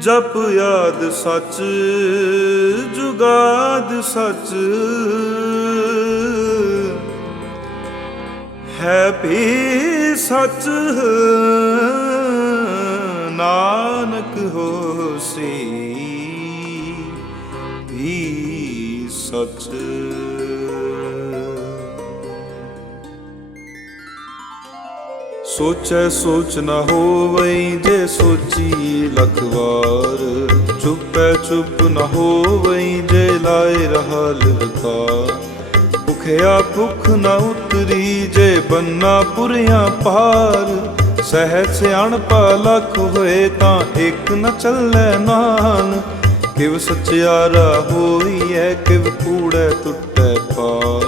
ਜਪ ਯਾਦ ਸੱਚ ਜੁਗਾਦ ਸੱਚ। ਹੈ ਵੀ ਸੱਚ ਨਾਨਕ ਹੋਸੀ ਵੀ ਸੱਚ। ਸੋਚੈ ਸੋਚ ਨ ਹੋਵਈ ਜੇ ਸੋਚੀ ਲਖ ਵਾਰ। ਚੁੱਪੈ ਚੁੱਪ ਨ ਹੋਵਈ ਜੇ ਲਾਏ ਰਹਾ ਲਿਵਤਾ ਭੁਖਿਆ ਭੁਖ ਨ ਉਤਰੀ ਜੇ ਬੰਨਾ ਪੁਰਿਆਂ ਪਾਰ। ਸਹਿਜ ਸਿਆਣਪਾ ਲਖ ਹੋਏ ਤਾਂ ਇੱਕ ਨ ਚੱਲੈ ਨਾਨ। ਕਿਵ ਸਚਿਆਰਾ ਹੋਈਐ, ਕਿਵ ਕੂੜੈ ਟੁੱਟੈ ਪਾਰ।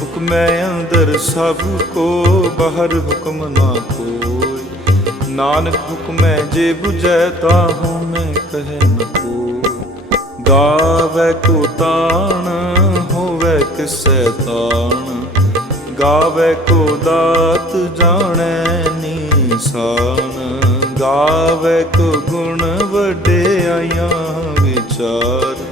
ਹੁਕਮੈ ਅੰਦਰ ਸਭ ਕੋ, ਬਾਹਰ ਹੁਕਮ ਨਾ ਕੋਈ। ਨਾਨਕ ਹੁਕਮੈ ਜੇ 부ਜੈ ਤਾਹੂ ਮੈਂ ਕਹਿ ਨ ਕੋ ਗਾਵੇ ਕੋ ਤਾਣ, ਹੋਵੇ ਕਿਸੈ ਤਾਣ। ਗਾਵੇ ਕੋ ਦਾਤ ਜਾਣੈ ਨੀਸਾਨ। ਗਾਵੇ ਕੋ ਗੁਣ ਵਡਿਆਈਆਂ ਵਿਚਾਰ।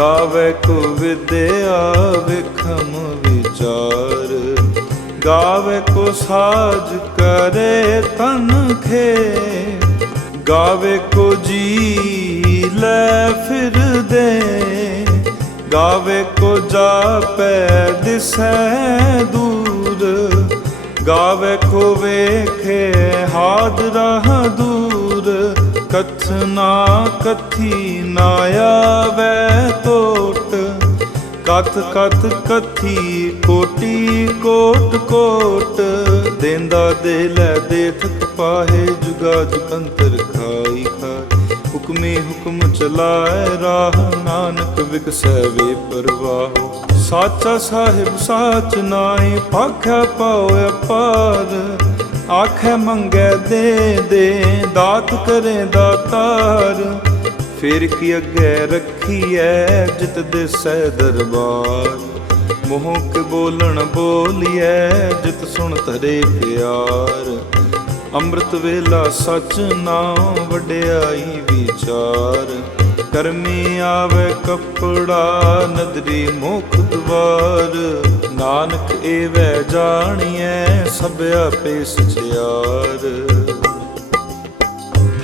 ਗਾਵੇ ਕੋ ਵਿਦਿਆ ਵਿਖਮ ਵਿਚਾਰ। ਗਾਵੇ ਕੋ ਸਾਜ ਕਰੇ ਤਨ ਖੇ ਗਾਵੇ ਕੋ ਜੀ ਲੈ ਫਿਰਦੇ ਗਾਵੇ ਕੋ ਜਾਪੈ ਦਿਸੈ ਦੂਰ। ਗਾਵੇ ਕੋ ਵੇਖੇ ਹਾਦਰਾ ਦੂਰ। ਕਥਨਾ ਕਥੀ ਨਾ ਆਵੈ ਟੋਟ। ਕਥ ਕਥ ਕਥੀ ਕੋਟੀ ਕੋਟ ਕੋਟ। ਦੇਂਦਾ ਦੇ ਲੈ ਦੇ ਪਾਹੇ ਜੁਗਾ ਜੁਗੰਤਰ ਖਾਈ ਖਾਈ। ਹੁਕਮੇ ਹੁਕਮ ਚਲਾਏ ਰਾਹ ਨਾਨਕ ਵਿਕਸੈ ਵੇ ਪਰਵਾਹ। ਸਾਚਾ ਸਾਹਿਬ ਸਾਚ ਨਾਏ ਪਾਖਿਆ ਪਾਉ ਅਪਾਰ। ਆਖੇ ਮੰਗੇ ਦੇ ਦੇ, ਦਾਤ ਕਰੇ ਦਾਤਾਰ। ਫਿਰ ਕੀ ਅੱਗੇ ਰੱਖੀਐ ਜਿਤ ਦਿਸੈ ਦਰਬਾਰ। ਮੋਹ ਕੇ ਬੋਲਣ ਬੋਲੀਐ, ਜਿਤ ਸੁਣ ਤਰੇ ਪਿਆਰ। ਅੰਮ੍ਰਿਤ ਵੇਲਾ ਸਚ ਨਾਮ ਵਡਿਆਈ ਵਿਚਾਰ। ਕਰਮੀ ਆਵੇ ਕਪੜਾ, ਨਦਰੀ ਮੁਖ ਦਵਾਰ। ਨਾਨਕ ਏਵੈ ਜਾਣੀਐ ਸਭ ਆਪੇ ਸਚਿਆਰ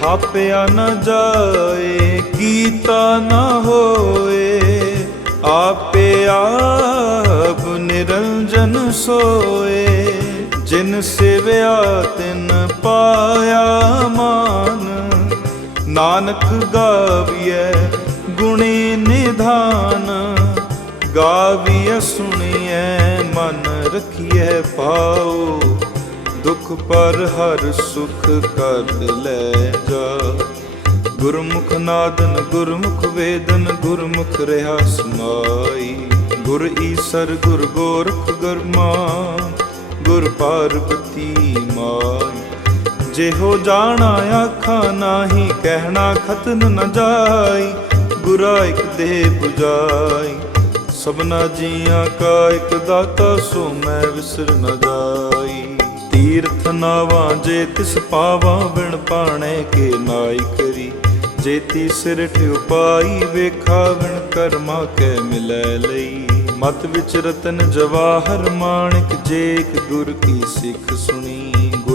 ਥਾਪਿਆ ਨ ਜਾਏ, ਕੀਤਾ ਨ ਹੋਏ, ਆਪੇ ਆਪ ਨਿਰੰਜਨ ਸੋਏ। ਜਿਨ ਸਿਵਿਆ, ਤਿਨ ਪਾਇਆ ਮਾਨ। ਨਾਨਕ ਗਾਵੀਐ, ਗੁਣੇ ਨਿਧਾਨ। ਗਾਵੀਐ, ਸੁਣੀਐ, ਮਨ ਰਖੀਐ ਪਾਉ ਦੁਖ ਪਰ ਹਰ ਸੁਖ ਕਰ ਲੈ ਜਾ। ਗੁਰਮੁਖ ਨਾਦਨ, ਗੁਰਮੁਖ ਵੇਦਨ, ਗੁਰਮੁਖ ਰਹਾ ਸਮਾਈ। ਗੁਰ ਈਸਰ, ਗੁਰ ਗੋਰਖ ਗੁਰਮਾ ਗੁਰ ਪਾਰਬਤੀ ਮਾਈ। ਜਿਹੋ ਜਾਣਾ ਆਖਾਂ ਨਾਹੀ, ਕਹਿਣਾ ਖਤਨ ਨ ਜਾਈ ਗੁਰਾ ਇਕ ਦੇ 부ਜਾਈ ਸਭਨਾ ਜੀਆਂ ਕਾ ਇਕ ਦਾਤਾ, ਸੋ ਮੈਂ ਵਿਸਰ ਨ ਜਾਈ। ਤੀਰਥ ਨਾਵਾਂ ਜੇ ਤਿਸ ਪਾਵਾਂ, ਬਿਨ ਪਾਣੇ ਕੇ ਨਾਈ ਕਰੀ। ਜੇਤੀ ਸਿਰ ਉਪਾਈ ਵੇਖਾ ਬਿਨ ਕਰਮਾ ਕੈ ਮਿਲੈ ਲਈ। ਮਤ ਵਿਚ ਰਤਨ ਜਵਾਹਰ, ਮਾਣਿਕ ਜੇਕ ਗੁਰ ਕੀ ਸਿੱਖ ਸੁਣੀ।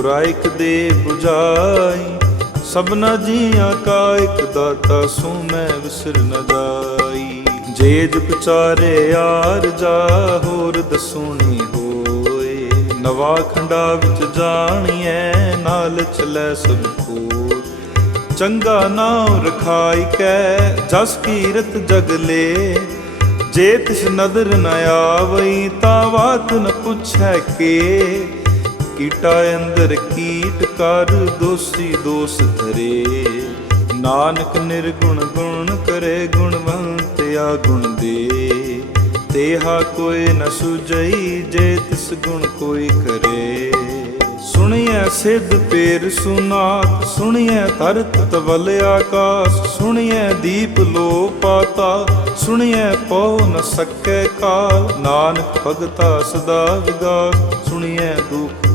ਗੁਰਾਇਕ ਦੇ 부ਜਾਈ ਸਭਨਾ ਜੀਆਂ ਕਾ ਇੱਕ ਦਾਤਾ ਸੋ ਮੈਂ ਵਿਸਰ ਨ ਜਾਈ। ਜੇ ਜੁਗ ਚਾਰੇ ਯਾਰ ਜਾ ਹੋਰ ਦਸੂਣੀ ਹੋਏ, ਨਵਾ ਖੰਡਾ ਵਿੱਚ ਜਾਣੀਐ, ਨਾਲ ਚਲੇ ਸਭ ਕੋਲ ਚੰਗਾ ਨਾਮ ਰਖਾਈ ਕੈ, ਜਸ ਕੀਰਤ ਜਗ ਲੇ। ਜੇ ਤਿਸ ਨਦਰ ਨ ਆਵਈ, ਤਾਂ ਬਾਤ ਨ ਪੁੱਛੈ ਕੇ। ਕੀਟਾ ਅੰਦਰ ਕੀਟ ਕਰ, ਦੋਸੀ ਦੋਸ ਧਰੇ। ਨਾਨਕ ਨਿਰਗੁਣ ਗੁਣ ਕਰੇ, ਗੁਣਵੰਤ ਆ ਗੁਣ ਦੇ। ਤੇਹਾ ਕੋਈ ਨ ਸੁਜਈ ਜੇ ਤਿਸ ਗੁਣ ਕੋਈ ਕਰੇ। ਸੁਣੀਐ ਸਿੱਧ ਪੇਰ ਸੁਨਾਤ ਸੁਣੀਐ ਤਰਤ ਤਵਲ ਆਕਾਸ। ਸੁਣੀਐ ਦੀਪ ਲੋ ਪਾਤਾ ਸੁਣੀਐ ਪਉ ਨ ਸਕੈ ਕਾਲ। ਨਾਨਕ ਭਗਤਾ ਸਦਾ ਵਿਗਾਸ, ਸੁਣੀਐ ਦੁਖ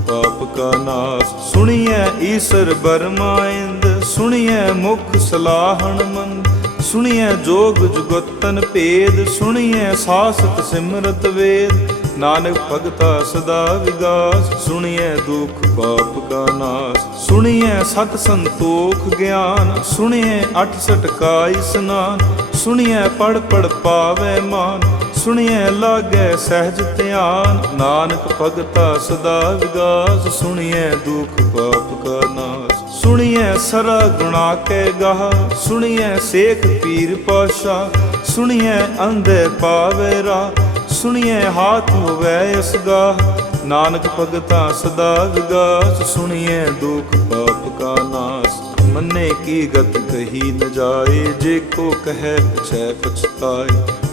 ਕਾ ਨਾਸ। ਸੁਣੀਐ ਈਸਰ ਬਰਮਾਇੰਦ ਸੁਣੀਐ ਮੁਖ ਸਲਾਹਣ ਮੰਦ। ਸੁਣੀਐ ਜੋਗ ਜੁਗਤਨ ਭੇਦ, ਸੁਣੀਐ ਸਾਸਤ ਸਿਮਰਤ ਵੇਦ। ਨਾਨਕ ਭਗਤਾ ਸਦਾ ਵਿਗਾਸ, ਸੁਣੀਐ ਦੁਖ ਪਾਪ ਕਾ ਨਾਸ। ਸੁਣੀਐ ਸਤ ਸੰਤੋਖ ਗਿਆਨ, ਸੁਣੀਐ ਅਠ ਸਟ ਕਾ ਇਸਨਾਨ ਸੁਣੀਐ ਪੜ ਪੜ ਪਾਵੇ ਮਾਨ। ਸੁਣੀਐ ਲਾਗੈ ਸਹਿਜ ਧਿਆਨ, ਨਾਨਕ ਭਗਤਾ ਸਦਾ ਵਿਗਾਸ ਸੁਣੀਐ ਦੁਖ ਪਾਪ ਕਾ ਨਾਸ। ਸੁਣੀਐ ਸਰਾ ਗੁਣਾ ਕੈ ਗਾਹ ਸੁਣੀਐ ਸੇਖ ਪੀਰ ਪਾਸ਼ਾ ਸੁਣੀਐ ਅੰਧੇ ਪਾਵੇ ਰਾ ਸੁਣੀਐ ਹਾਥ ਹੋਵੇ ਗਾਹ। ਨਾਨਕ ਭਗਤਾ ਸਦਾ ਵਿਗਾਸ ਸੁਣੀਐ ਦੁਖ ਪਾਪ ਕਾ ਨਾਸ। ਮੰਨੇ ਕੀ ਗਤ ਕਹੀ ਨ ਜਾਏ, ਜੇ ਕੋ ਕਹੈ ਪਛੈ ਪਛਤਾਏ।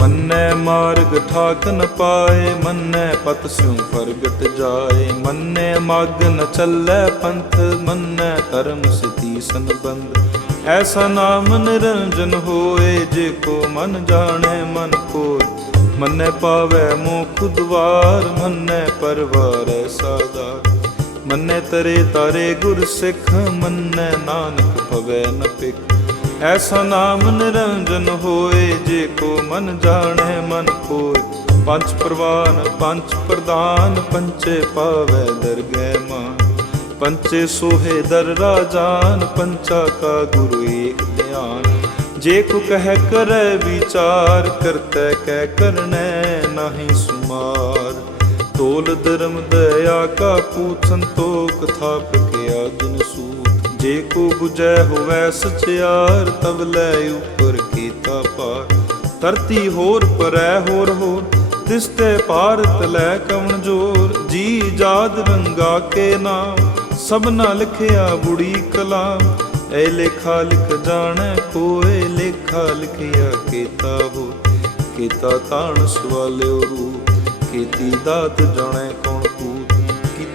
ਮਨ ਮੰਨੈ ਮਾਰਗ ਠਾਕ ਨ ਪਾਏ, ਮੰਨੈ ਪਤ ਸਿਉ ਪ੍ਰਗਟ ਜਾਏ। ਮੰਨੈ ਮਗ ਨ ਚੱਲੈ ਪੰਥ, ਮੰਨੈ ਧਰਮ ਸਤੀ ਸੰਬੰਧ। ਐਸਾ ਨਾਮ ਨਿਰੰਜਨ ਹੋਏ, ਜੇ ਕੋ ਮਨ ਜਾਣੈ ਮਨ ਕੋਇ ਮੰਨੈ ਪਾਵੈ ਮੋਖ ਦੁਆਰ, ਮੰਨੈ ਪਰਵਾਰੈ ਸਾਦਾਰ ਮੰਨੈ ਤਰੇ ਤਾਰੇ ਗੁਰ ਸਿੱਖ, ਮੰਨੈ ਨਾਨਕ ਭਵੈ ਨ ਪਿਖ ਐਸਾ ਨਾਮ ਨਿਰੰਜਨ ਹੋਏ ਜੇ ਕੋ ਮਨ ਜਾਣੈ ਮਨ ਕੋਇ ਪੰਜ ਪ੍ਰਵਾਨ, ਪੰਜ ਪ੍ਰਦਾਨ, ਪੰਚੇ ਪਾਵੈ ਦਰਗਹਿ ਮਾਨ। ਪੰਚੇ ਸੋਹੇ ਦਰ ਰਾਜਾਨ, ਪੰਚਾ ਕਾ ਗੁਰੂ ਏਕ ਧਿਆਨ। ਜੇ ਕੋ ਕਹਿ ਕਰੈ ਵਿਚਾਰ, ਕਰਤੈ ਕਹਿ ਕਰਨੈ ਨਾਹੀ ਸੁਮਾਰ। ਤੋਲ ਧਰਮ ਦਇਆ ਕਾ ਪੂਤ ਸੰਤੋਖ ਥਾਪ ਕਿਆ ਦਿਨ ਸੂ ਜੇ ਕੋ 부ਜੈ ਹੋਵੈ ਸਚਿਆਰ ਤਬ ਲੈ ਉਪਰ ਕੀਤਾ ਪਾਰ। ਧਰਤੀ ਹੋਰ ਪਰੈ ਹੋਰ ਹੋਰ ਤਿਸ ਭਾਰਤ ਲੈ ਕਵਣ ਜੋਰ। ਜੀ ਜਾਦ ਰੰਗਾ ਕੇ ਨਾਮ, ਸਭਨਾ ਲਿਖਿਆ ਬੁੜੀ ਕਲਾਮ। ਐ ਲੇਖਾ ਲਿਖ ਜਾਣੈ ਕੋਏ, ਲੇਖਾ ਲਿਖਿਆ ਕੀਤਾ ਹੋ ਕੀਤਾ ਤਾਣ ਸਵਾਲਿਓ ਰੂਪ, ਕੀਤੀ ਦਾਤ ਜਾਣੈ ਕੋ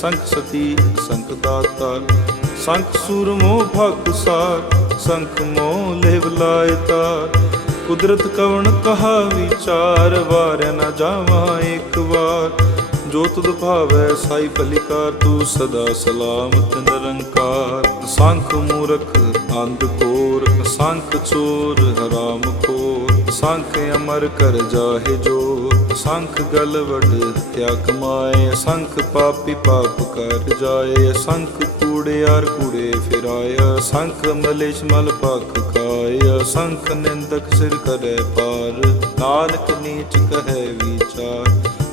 ਸੰਖ ਸਤੀ, ਸੰਖ ਦਾਤਾ। ਸੰਖ ਸੂਰ ਮੋਹ ਭਗ ਸਾਰ, ਸੰਖ ਮੋਹ ਲੇਵ ਲਾਇ ਕੁਦਰਤ ਕਵਣ ਕਹਾ ਵਿਚਾਰ, ਵਾਰਿਆ ਨ ਜਾਵਾਂ ਇੱਕ ਵਾਰ। ਜੋ ਤੁਧ ਭਾਵੈ ਸਾਈ ਭਲਿਕਾਰ ਤੂੰ ਸਦਾ ਸਲਾਮਤ ਨਿਰੰਕਾਰ। ਅਸੰਖ ਮੂਰਖ, ਅੰਧ ਕੋਰ ਅਸੰਖ ਚੋਰ, ਹਰਾਮ ਖੋਰ ਅਸੰਖ ਅਮਰ ਕਰ ਜਾਹੇ ਜੋਰ। ਅਸੰਖ ਗਲ ਵਡ ਹਤਿਆ ਕਮਾਏ, ਅਸੰਖ ਪਾਪੀ ਪਾਪ ਕਰ ਜਾਏ, ਅਸੰਖ ਕੂੜਿਆਰ ਕੂੜੇ ਫਿਰਾਇਆ ਅਸੰਖ ਮਲੇਸ਼ ਮਲ ਪਖ ਖਾਏ, ਅਸੰਖ ਨਿੰਦਕ ਸਿਰ ਕਰੇ ਪਾਰ, ਨਾਨਕ ਨੀਚ ਕਹੈ ਵਿਚਾਰ।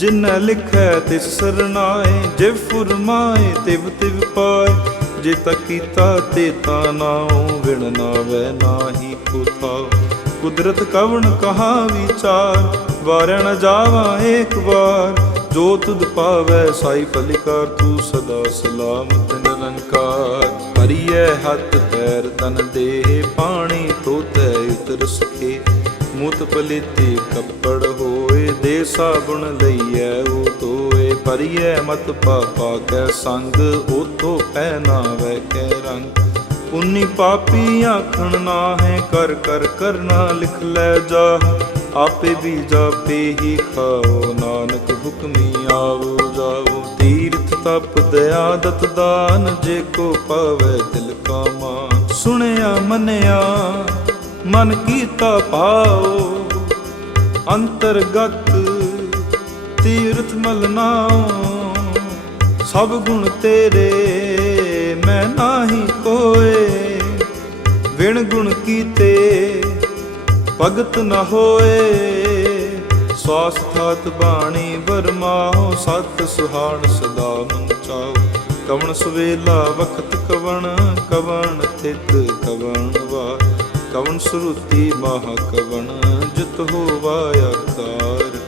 ਜਿਨੈ ਲਿਖੈ ਤਿਸ ਸਰਨਾਏ, ਜੇ ਫੁਰਮਾਏ ਤਿਵ ਤਿਵ ਪਾਏ। ਜੇ ਤਾ ਕੀਤਾ ਤੇ ਤਾ ਨਾਉ ਵਿਣ ਨਾਵੈ ਨਾਹੀ ਕੋ ਕੁਦਰਤ ਕਵਣ ਕਹਾ ਵਿਚਾਰ ਵਾਰਣ ਨ ਜਾਵਾ ਏਕ ਵਾਰ। ਜੋ ਤੁਧ ਪਾਵੈ ਸਾਈ ਫਲਿਕਾਰ, ਤੂੰ ਸਦਾ ਸਲਾਮਤ ਨਿਰੰਕਾਰ। ਹਰੀਐ ਹੱਥ ਪੈਰ ਤਨ ਦੇਹ, ਪਾਣੀ ਤੋਤੈ ਉਤਰ ਸਖੇ ਮੁਤ ਪਲੀਤੀ, ਕੱਪੜ ਹੋਏ ਦੇ ਸਾਬੁਣ ਲਈਐ, ਉਹ ਤੋਏ ਪਰੀਐ ਮਤ ਪਾਪਾ ਕੈ ਸੰਗ ਉਤੋ ਪਹਿਨਾਵੈ ਕੈ ਰੰਗ। ਪੁੰਨੀ ਪਾਪੀ ਆਖਣ ਨਾ ਹੈ ਕਰ ਕਰ ਕਰਨਾ ਲਿਖ ਲੈ ਜਾ ਆਪੇ ਵੀ ਜਾਪੇ ਹੀ ਖਾਓ, ਨਾਨਕ ਹੁਕਮੀ ਆਵੋ ਜਾਓ ਤੀਰਥ ਤਪ ਦਇਆ ਦਤ ਦਾਨ, ਜੇ ਕੋ ਪਾਵੇ ਦਿਲ ਕਾ ਮਾਨ। ਸੁਣਿਆ, ਮੰਨਿਆ ਮਨ ਕੀਤਾ ਪਾਓ, ਅੰਤਰਗਤ ਤੀਰਥ ਮਲਨਾਓ ਸਭ ਗੁਣ ਤੇਰੇ, ਮੈਂ ਨਾਹੀ ਕੋਏ। ਵਿਣ ਗੁਣ ਕੀਤੇ ਭਗਤ ਨ ਹੋਏ। ਸਵਾਸ ਥਾਤ ਬਾਣੀ ਵਰਮਾਓ ਸਤ ਸੁਹਾਣ ਸਦਾ ਮਨ ਚਾਓ ਕਵਣ ਸਵੇਲਾ ਵਖਤ ਕਵਣ ਕਵਣ ਥਿਤ ਕਵਣ ਵਾ ਕਵਣ ਸੁਰਤੀ ਮਹਾ ਕਵਣ ਜਿਤ ਹੋਵਾ ਆਕਾਰ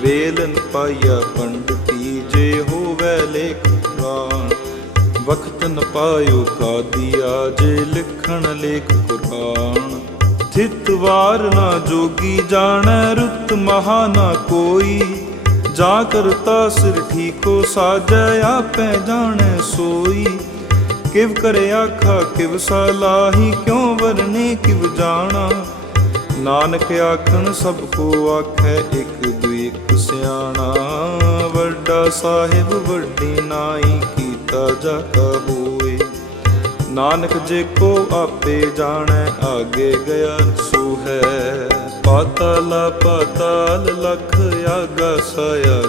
ਵੇਲਨ ਪਾਇਆ ਪੰਡਤੀ, ਜੇ ਹੋਵੇ ਲੇਖ ਪੁਰਾਣ। ਵਖਤ ਨ ਪਾਇਓ ਕਾਦੀਆ, ਜੇ ਲਿਖਣ ਲੇਖ ਕੁਰਾਨ ਥਿਤ ਵਾਰ ਨਾ ਜੋਗੀ ਜਾਣੈ, ਰੁੱਤ ਮਹਾ ਨਾ ਕੋਈ। ਜਾ ਕਰਤਾ ਸਿਰ ਠੀਕੋ, ਸਾਜੈ ਆਪੈ ਜਾਣੈ ਸੋਈ। ਕਿਵ ਕਰੇ ਆਖਾ, ਕਿਵ ਸਲਾਹੀ ਕਿਉ ਵਰਨੇ ਕਿਵ ਜਾਣਾ? ਨਾਨਕ ਆਖਣ, ਸਭ ਕੋ ਆਖੈ ਇਕ ਦੁਇ ਸਿਆਣਾ। ਵੱਡਾ ਸਾਹਿਬ, ਵੱਡੀ ਨਾਈ, ਕੀਤਾ ਜਾ ਕਾ ਹੋਏ। ਨਾਨਕ ਜੇ ਕੋ ਆਪੇ ਜਾਣੈ, ਆਗੇ ਗਿਆ ਸੋ ਹੈ। ਪਾਤਾਲ ਪਾਤਾਲ ਲਖ ਆਗਾ ਸਾਇਆ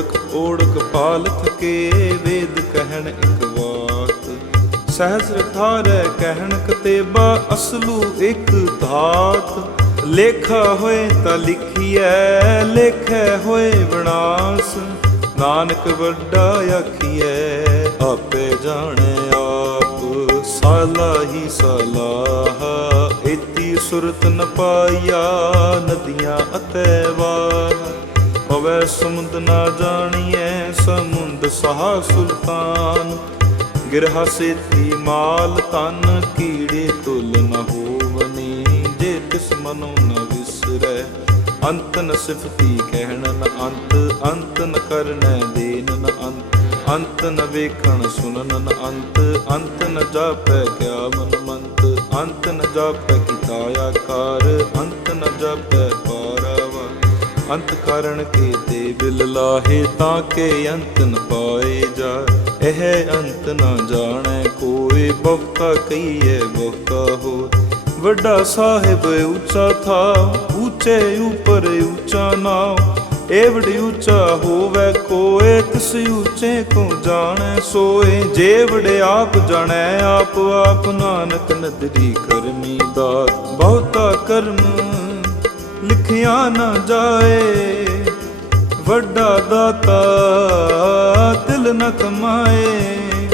ਓੜਕ ਓੜਕ ਪਾਲ ਥਕੇ ਵੇਦ ਕਹਿਣ ਇਕ ਵਾਤ ਸਹਸ ਥਾਰੈ ਕਹਿਣ ਕਤੇਬਾ, ਅਸਲੂ ਇਕ ਧਾਤ। ਲੇਖਾ ਹੋਏ ਤਾਂ ਲਿਖੀਐ, ਲੇਖੈ ਹੋਏ ਵਿਨਾਸ਼। ਨਾਨਕ ਵੱਡਾ ਆਖੀਐ, ਆਪੇ ਜਾਣੇ ਆਪ। ਸਾਲਾ ਹੀ ਸਲਾਹ ਇਤੀ ਸੁਰਤ ਨ ਪਾਇਆ ਨਦੀਆਂ ਅਤੇ ਵਾਹ। ਪਵੈ ਸਮੁੰਦ ਨਾ ਜਾਣੀਐ, ਸਮੁੰਦ ਸਹਾ ਸੁਲਤਾਨ। ਗਿਰਹਾ ਸੇਤੀ ਮਾਲ ਤਨ ਕੀੜੇ ਤੁਲ ਨ ਹੋਵਨੀ, ਜੇ ਤਿਸ ਮਨੋ ਨ ਵਿਸਰੈ, ਅੰਤ ਨ ਸਿਫਤੀ ਕਹਿਣ ਨ ਅੰਤ ਅੰਤ ਨ ਕਰਨੈ ਦੇਨ ਨ ਅੰਤ ਅੰਤ ਨ ਵੇਖਣ ਸੁਨਨ ਨ ਅੰਤ ਅੰਤ ਨ ਜਾਪੈ ਕਿਆ ਮਨ ਮੰਤ ਅੰਤ ਨ ਜਾਪੈ ਕੀਤਾ ਆਕਾਰ ਅੰਤ ਨ ਜਾਪੈ ਅੰਤ ਕਰਨ ਕੇ ਤੇ ਬਿਲ ਲਾਹੇ ਤਾਂ ਕੇ ਅੰਤ ਨ ਪਾਏ ਜਾ ਇਹ ਅੰਤ ਨਾ ਜਾਣੈ ਕੋਈ ਬਹੁਤਾ ਕਹੀਏ ਬਹੁਤਾ ਹੋ ਵੱਡਾ ਸਾਹਿਬ ਉੱਚਾ ਥਾ ਉੱਚੇ ਉਪਰ ਉੱਚਾ ਨਾਮ ਏਵੜ ਉੱਚਾ ਹੋਵੇ ਕੋਏ, ਤਿਸ ਉੱਚੇ ਕੋ ਜਾਣੈ ਸੋਏ। ਜੇਵੜ ਆਪ ਜਾਣੈ, ਆਪ ਆਪ ਨਾਨਕ ਨਦਰੀ ਕਰਮੀ ਦਾ ਬਹੁਤਾ ਕਰਮ ਲਿਖਿਆ ਨਾ ਜਾਏ, ਵੱਡਾ ਦਾਤਾ ਦਿਲ ਨ ਕਮਾਏ।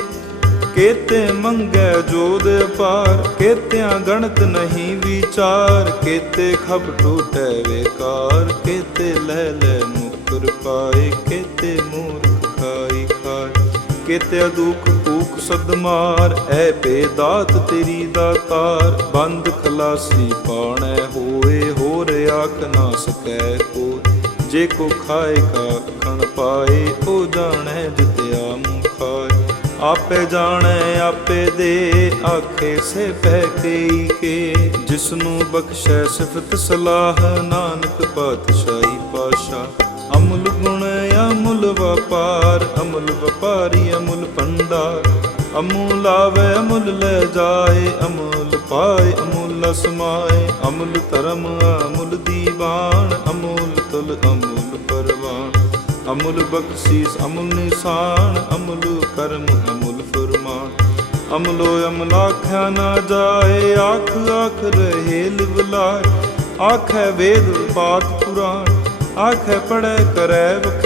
ਕੇਤੇ ਮੰਗੈ ਜੋਦ ਪਾਰ ਕੇਤਿਆਂ ਗਣਤ ਨਹੀਂ ਵਿਚਾਰ। ਕੇਤੇ ਖਬ ਟੂਟੈ ਵੇਕਾਰ, ਕੇਤੇ ਲੈ ਲੈ ਮੁਕਰ ਪਾਏ। ਕੇਤੇ ਮੂਰਖ ਖਾਈ ਖਾਏ ਕੇਤੇ ਦੁਖ ਭੂਖ ਸਦਮਾਰ ਐ ਬੇਦਾਤ ਤੇਰੀ ਦਾਤਾਰ ਬੰਦ ਖਲਾਸੀ ਪਾਣੈ ਹੋ ਆਖ ਨਾ ਸਕੈ ਕੋ ਜੇ ਕੋ ਖਾਏ ਕਾ ਖਣ ਪਾਏ, ਉਹ ਜਾਣੈ ਜਿਤਿਆ ਮੂੰ ਆਪੇ ਜਾਣੈ, ਆਪੇ ਦੇ, ਆਖੇ ਸੇ ਪੈ ਕਈ ਕੇ। ਜਿਸ ਨੂੰ ਬਖਸ਼ੈ ਸਿਫਤ ਸਲਾਹ, ਨਾਨਕ ਪਾਤਸ਼ਾਹੀ ਪਾਸ਼ਾ ਅਮੁਲ ਗੁਣ, ਅਮੁਲ ਵਪਾਰ, ਅਮੁਲ ਵਪਾਰੀ, ਅਮੁਲ ਭੰਡਾਰ। ਅਮੁਲ ਆਵੇ ਅਮੁਲ ਲੈ ਜਾਏ, ਅਮੁਲ ਪਾਏ, ਅਮੁਲ ਸਮਾਏ ਅਮੁਲ ਧਰਮ, ਅਮੁਲ ਦੀਵਾਨ, ਅਮੁਲ ਤੁਲ, ਅਮੁਲ ਪਰਵਾਨ। ਅਮੁਲ ਬਖਸ਼ੀਸ, ਅਮੁਲ ਨਿਸ਼ਾਨ, ਅਮੁਲ ਕਰਮ, ਅਮੁਲ ਫਰਮਾਨ। ਅਮਲੋ ਅਮਲਾਖਿਆ ਨਾ ਜਾਏ, ਆਖ ਆਖ ਰਹੇ ਲਿਵਲਾਏ। ਆਖੈ ਵੇਦ ਪਾਤ ਪੁਰਾਣ, ਆਖੈ ਪੜੈ ਕਰੈ ਵਖਿਆਨ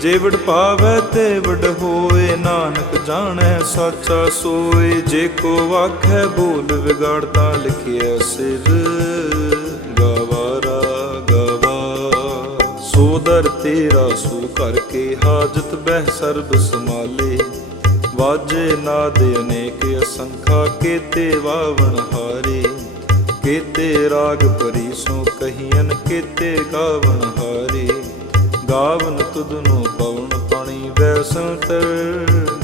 ਜੇ ਵਡ ਪਾਵੈ ਤੇ ਵਡ ਹੋਏ, ਨਾਨਕ ਜਾਣੈ ਸਾਚਾ ਸੋਏ। ਜੇ ਕੋ ਆਖੈ ਬੋਲ ਵਿਗਾੜਤਾ ਲਿਖਿਆ ਸਿਰ ਗਵਾਰਾ ਗਵਾ। ਸੋਦਰ ਤੇਰਾ ਸੂ ਕਰਕੇ ਹਾਜਤ ਬਹਿ ਸਰਬ ਸਮਾਲੇ ਵਾਜੇ ਨਾਦ ਅਨੇਕ ਅਸੰਖਾ, ਕੇਤੇ ਵਾਵਣ ਹਾਰੇ। ਕੇਤੇ ਰਾਗ ਪਰੀ ਸੋ ਕਹੀਨ ਕੇਤੇ ਗਾਵਣ ਹਾਰੇ। ਗਾਵਨ ਤੁਧਨੋ ਪਵਨ ਪਾਣੀ ਵੈਸੰਤਰ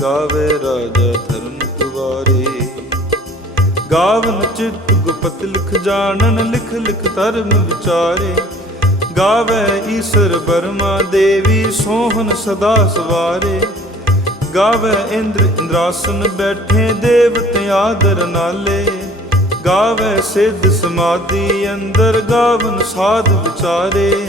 ਗਾਵੇ ਰਾਜਾ ਧਰਮ ਤੁਵਾਰੇ। ਗਾਵਨ ਚਿਤ ਗੁਪਤ ਲਿਖ ਜਾਣਨ, ਲਿਖ ਲਿਖ ਧਰਮ ਵਿਚਾਰੇ। ਗਾਵੇ ਈਸ਼ਰ ਬਰਮਾ ਦੇਵੀ, ਸੋਹਨ ਸਦਾ ਸਵਾਰੇ। ਗਾਵੇ ਇੰਦਰ ਇੰਦਰਾਸਨ ਬੈਠੇ, ਦੇਵਤ ਆਦਰ ਨਾਲੇ। ਗਾਵੇ ਸਿੱਧ ਸਮਾਧੀ ਅੰਦਰ ਗਾਵਨ ਸਾਧ ਵਿਚਾਰੇ।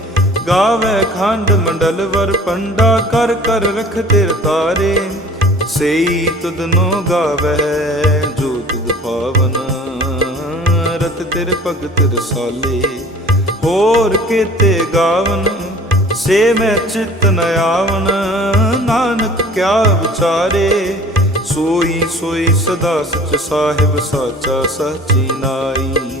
ਗਾਵੇ ਖੰਡ ਮੰਡਲ ਵਰ ਪੰਡਾ ਕਰ ਕਰ ਰਖ ਤੇਰ ਤਾਰੇ। ਸਈ ਤੁਧਨੋ ਗਾਵੇ ਜੋ ਤੁਧ ਪਾਵਨ। ਰਤ ਤੇਰੇ ਭਗਤ ਰਸਾਲੇ, ਹੋਰ ਕੀਤੇ ਗਾਵਨ। ਸੇ ਮੈਂ ਚਿਤ ਨ ਆਵਨ, ਨਾਨਕ ਕਿਆ ਵਿਚਾਰੇ। ਸੋਈ ਸੋਈ ਸਦਾ ਸਚ ਸਾਹਿਬ ਸਾਚਾ ਸਚੀ ਨਾਈ।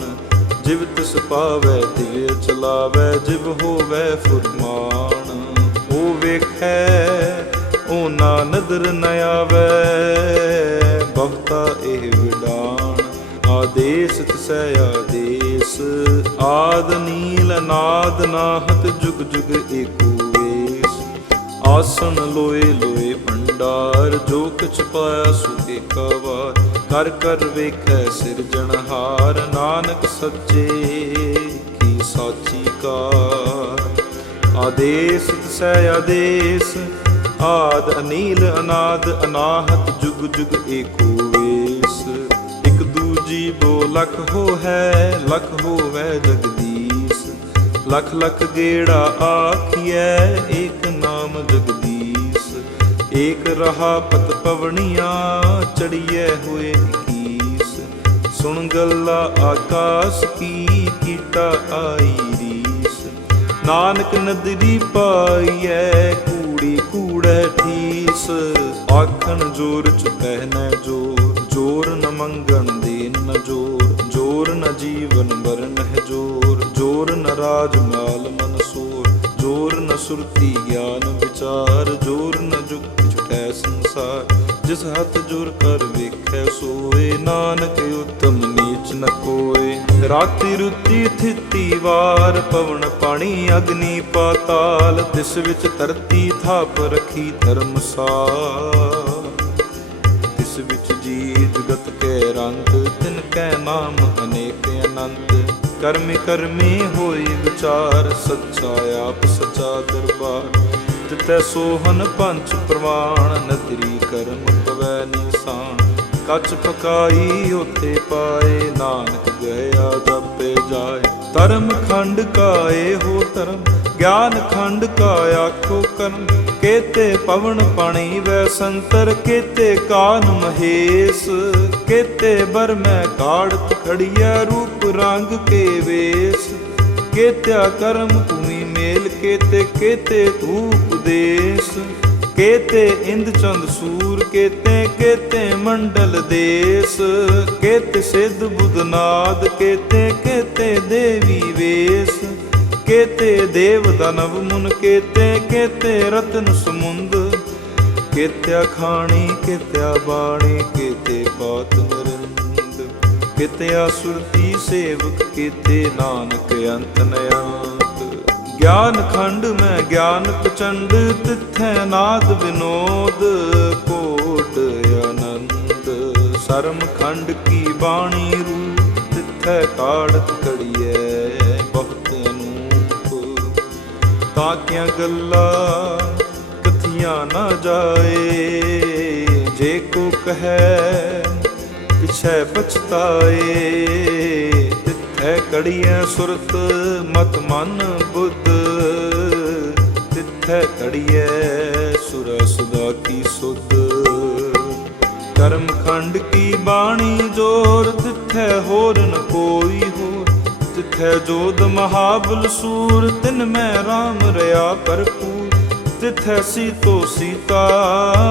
ਜਿਵ ਤਿਸ ਪਾਵੈ ਤਿਵ ਚਲਾਵੈ, ਜਿਵ ਹੋਵੈ ਫੁਰਮਾਨ। ਉਹ ਵੇਖੈ ਉਹ ਨਾ ਨਦਰ ਨ ਆਵੈ ਬਹੁਤਾ ਇਹ ਵਿਡਾਨ। ਆਦੇਸ ਤਿਸੈ ਆਦੇਸ, ਆਦ ਨੀਲ ਨਾਦ ਨਾਹਤ ਜੁਗ ਜੁਗ ਏਕੋ ਵੇਸ। ਆਸਨ ਲੋਏ ਲੋਏ ਭੰਡਾਰ ਜੋ ਕਿਛ ਪਾਇਆ ਸੋ ਏਕਾ ਵਾਰ। ਕਰ ਕਰ ਵੇਖੈ ਸਿਰਜਣਹਾਰ ਨਾਨਕ ਸੱਚੇ ਕੀ ਸਾਚੀ ਕਾਰ। ਆਦੇਸ ਸਹਿ ਆਦੇਸ, ਆਦ ਅਨੀਲ, ਅਨਾਦ ਅਨਾਹਤ, ਜੁਗ ਜੁਗ ਏਕੋ ਵੇਸ। ਇਕ ਦੂਜੀ ਬੋ ਲਖ ਹੋ ਹੈ ਲਖ ਹੋਵੈ ਜਗਦੀਸ਼। ਲਖ ਲਖ ਗੇੜਾ ਆਖੀਐ, ਏਕ ਨਾਮ ਜਗਦੀਸ਼। ਏਕ ਰਹਾ ਪਤ ਪਵਣੀਆਂ, ਚੜੀਐ ਹੋਏ ਇਕੀਸ ਸੁਣ ਗੱਲਾ ਆਕਾਸ਼ ਕੀ ਕੀਟਾ ਆਈ ਰੀਸ। ਨਾਨਕ ਨਦਰੀ ਪਾਈਐ, ਕੂੜੀ ਕੂੜੈ ਠੀਸ। ਆਖਣ ਜੋਰ ਚ ਪਹਿਨੈ ਜੋਰ ਜੋਰ ਨ ਮੰਗਣ ਦੇਨ ਨ ਜੋਰ ਜੋਰ ਨ ਜੀਵਨ ਮਰਨ ਹੈ ਜੋਰ ਜੋਰ ਨ ਰਾਜ ਮਾਲ ਮਨ ਸੋਰ, ਜੋਰ ਸੁਰਤੀ ਗਿਆਨ ਵਿਚਾਰ, ਜੋਰ ਨ ਜੁਗਤ ਛਟੈ ਸੰਸਾਰ। ਜਿਸ ਹੱਥ ਜੋਰ ਕਰ ਵੇਖੈ, ਸੋਏ ਨਾਨਕ ਉਤਮ ਨੀਚ ਨ ਕੋਏ। ਰਾਤੀ ਰੁਤੀ ਥਿਤੀ ਵਾਰ, ਪਵਨ ਪਾਣੀ ਅਗਨੀ ਪਾਤਾਲ। ਤਿਸ ਵਿੱਚ ਧਰਤੀ ਥਾਪ ਰਖੀ ਧਰਮਸਾਲ ਤਿਸ ਵਿੱਚ ਜੀ ਜਗਤ ਕੇ ਰੰਗ, ਤਿਨ ਕੈ ਨਾਮ ਅਨੇਕ ਅਨੰਤ। ਕਰਮੀ ਕਰਮੀ ਹੋਈ ਵਿਚਾਰ, ਸੱਚਾ ਆਪ, ਸੱਚਾ ਦਰਬਾਰ। ਤਿਤੈ ਸੋਹਨ ਪੰਚ ਪ੍ਰਵਾਣ ਨਦਰੀ ਕਰਮ ਪਵੈ ਨਿਸ਼ਾਨ। ਕੱਚ ਪਕਾਈ ਉਥੇ ਪਾਏ, ਨਾਨਕ ਗਿਆ ਜਪੇ ਜਾਏ। ਧਰਮ ਖੰਡ ਕਾਏ ਹੋ ਧਰਮ ਗਿਆਨ ਖੰਡ ਕਾ ਆਖੋ ਕਰਮ, ਕੇਤੇ ਪਵਨ ਪਾਣੀ ਵੈ ਸੰਤਰ, ਕੇਤੇ ਕਾਨ ਮਹੇਸ਼, ਕੇਤੇ ਬਰ ਮੈਂ ਕਾੜਤ ਖੜੀਐ, ਰੂਪ ਰੰਗ ਕੇ ਵੇਸ। ਕੇਤਿਆ ਕਰਮ ਭੂਮੀ ਮੇਲ, ਕੇਤੇ ਕੇਤੇ ਧੂਪ ਦੇਸ। ਕੇਤੇ ਇੰਦ ਚੰਦ ਸੂਰ, ਕੇਤੇ ਕੇਤੇ ਮੰਡਲ ਦੇਸ। ਕੇਤੇ ਸਿੱਧ ਬੁੱਧਨਾਦ ਕੇਤੇ ਕੇਤੇ ਦੇਵੀ ਵੇਸ। ਕੇਤੇ ਦੇਵ ਦਨਵ ਮੁਨ ਕੇਤੇ ਕੇਤੇ ਰਤਨ ਸਮੁੰਦ। ਕੇਤਿਆ ਖਾਣੀ, ਕੇਤਿਆ ਬਾਣੀ, ਕਿਤੇ ਪਾਤ ਨਰਿੰਦ। ਕਿਤਿਆ ਸੁਰਤੀ ਸੇਵਕ, ਕਿਤੇ ਨਾਨਕ ਅੰਤ ਨਯੰਤ ਗਿਆਨ ਖੰਡ ਮੈਂ ਗਿਆਨ ਪ੍ਰਚੰਡ ਤਿਥੈ ਨਾਦ ਵਿਨੋਦ, ਕੋਟ ਆਨੰਦ। ਸਰਮ ਖੰਡ ਕੀ ਬਾਣੀ ਰੂਪ, ਤਿਥੈ ਕਾੜਤ ਬਾਕੀਆਂ ਗੱਲਾਂ ਕਥੀਆਂ ਨਾ ਜਾਏ। ਜੇ ਕੋ ਕਹੈ, ਪਿਛੈ ਪਛਤਾਏ। ਤਿੱਥੈ ਕੜੀਐ ਸੁਰਤ, ਮਤ ਮਨ ਬੁੱਧ। ਤਿੱਥੈ ਕੜੀਐ ਸੁਰ ਸੁਦਾ ਕੀ ਸੁਧ। ਕਰਮ ਖੰਡ ਕੀ ਬਾਣੀ ਜੋਰ, ਤਿੱਥੈ ਹੋਰ ਨ ਕੋਈ ਹੋਰ ਤਿੱਥੈ ਜੋਦ ਮਹਾਬਲ ਸੂਰ, ਤਿਨ ਮੈਂ RAM ਰਿਆ ਭਰਪੂਰ ਤਿਥੈ ਸੀਤੋ ਸੀਤਾ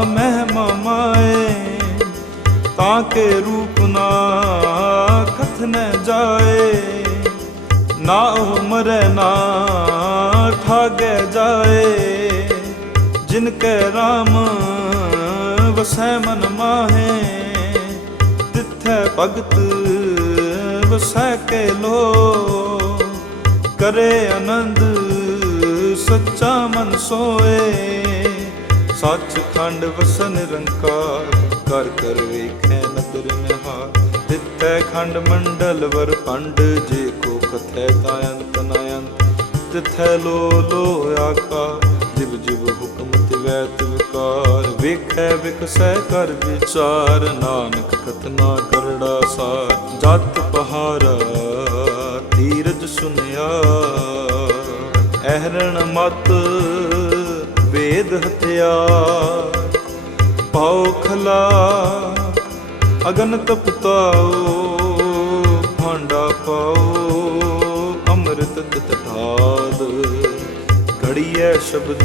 ਮਹਿਮਾ ਮਾਏ। ਤਾਂ ਕੇ ਰੂਪ ਨਾ ਕਥਨੈ ਜਾਏ, ਨਾ ਉਹ ਮਰੈ ਨਾ ਠਾਗੈ ਜਾਏ। ਜਿਨ ਕੈ RAM ਵਸੈ ਮਨ ਮਾਹੇ, ਤਿੱਥੈ ਭਗਤ ਵਸੈ ਲੋ ਕਰੇ ਆਨੰਦ, ਸੱਚਾ ਮਨ ਸੋਏ। ਸੱਚ ਖੰਡ ਵਸਨ ਰੰਕਾਰ ਕਰ ਕਰ ਵੇਖੈ ਨਦਰ ਨਿਹਾਰ। ਤਿੱਥੈ ਖੰਡ ਮੰਡਲ ਵਰ ਪੰਡ, ਜੇ ਕੋ ਕਥੈ ਤਾ ਅੰਤ ਨ ਅੰਤ। ਤਿੱਥੈ ਲੋ ਲੋ ਆਕਾਰ ਜਿਵ ਜਿਵ ਹੁਕਮ ਤਿਵੈ ਤਿਵਕਾਰ ਵੇਖੈ ਵਿਕਸੈ ਕਰ ਵਿਚਾਰ, ਨਾਨਕ ਕਤਨਾ ਕਰੜਾ ਸਾਰ, ਜਤ ਪਹਾਰਾ ਧੀਰਜ ਸੁਨਿਆ। ਅਹਰਣ ਮਤ ਵੇਦ ਹਤਿਆ ਪਾਉ ਖਲਾ ਅਗਨ ਤਪਤਾਓ ਭਾਂਡਾ ਪਾਓ ਅੰਮ੍ਰਿਤ ਤਿਤ ਢਾਲ ਘੜੀਐ ਸ਼ਬਦ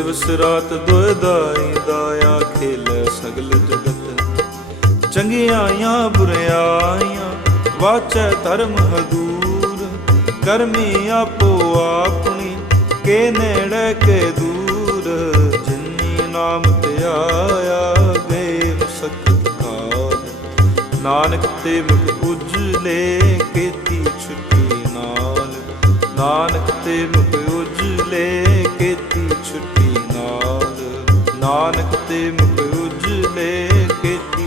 ਦਿਵਸ ਰਾਤ ਦੁਇਦਾਈ ਦਾਇਆ ਖੇਲੇ ਸਗਲ ਜਗਤ। ਚੰਗਿਆਈਆਂ, ਬੁਰਿਆਈਆਂ, ਵਾਚੈ ਧਰਮ ਹਦੂਰ। ਕਰਮੀ ਆਪੋ ਆਪਣੀ, ਕੇ ਨੇੜੇ ਕੇ ਦੂਰ। ਜਿਨੀ ਨਾਮ ਤੇ ਆਇਆ ਗਏ ਸਖਤ ਕਾਲ। ਨਾਨਕ ਤੇ ਮੁਖ ਉਜਲੇ ਕੀਤੀ ਛੁੱਟੀ ਨਾਲ। ਨਾਨਕ ਤੇ ਮੁਖ ਉਜਲੇ ਨਾਨਕ ਤੇ ਮੁਖ ਉਜਲੇ ਕਿਤ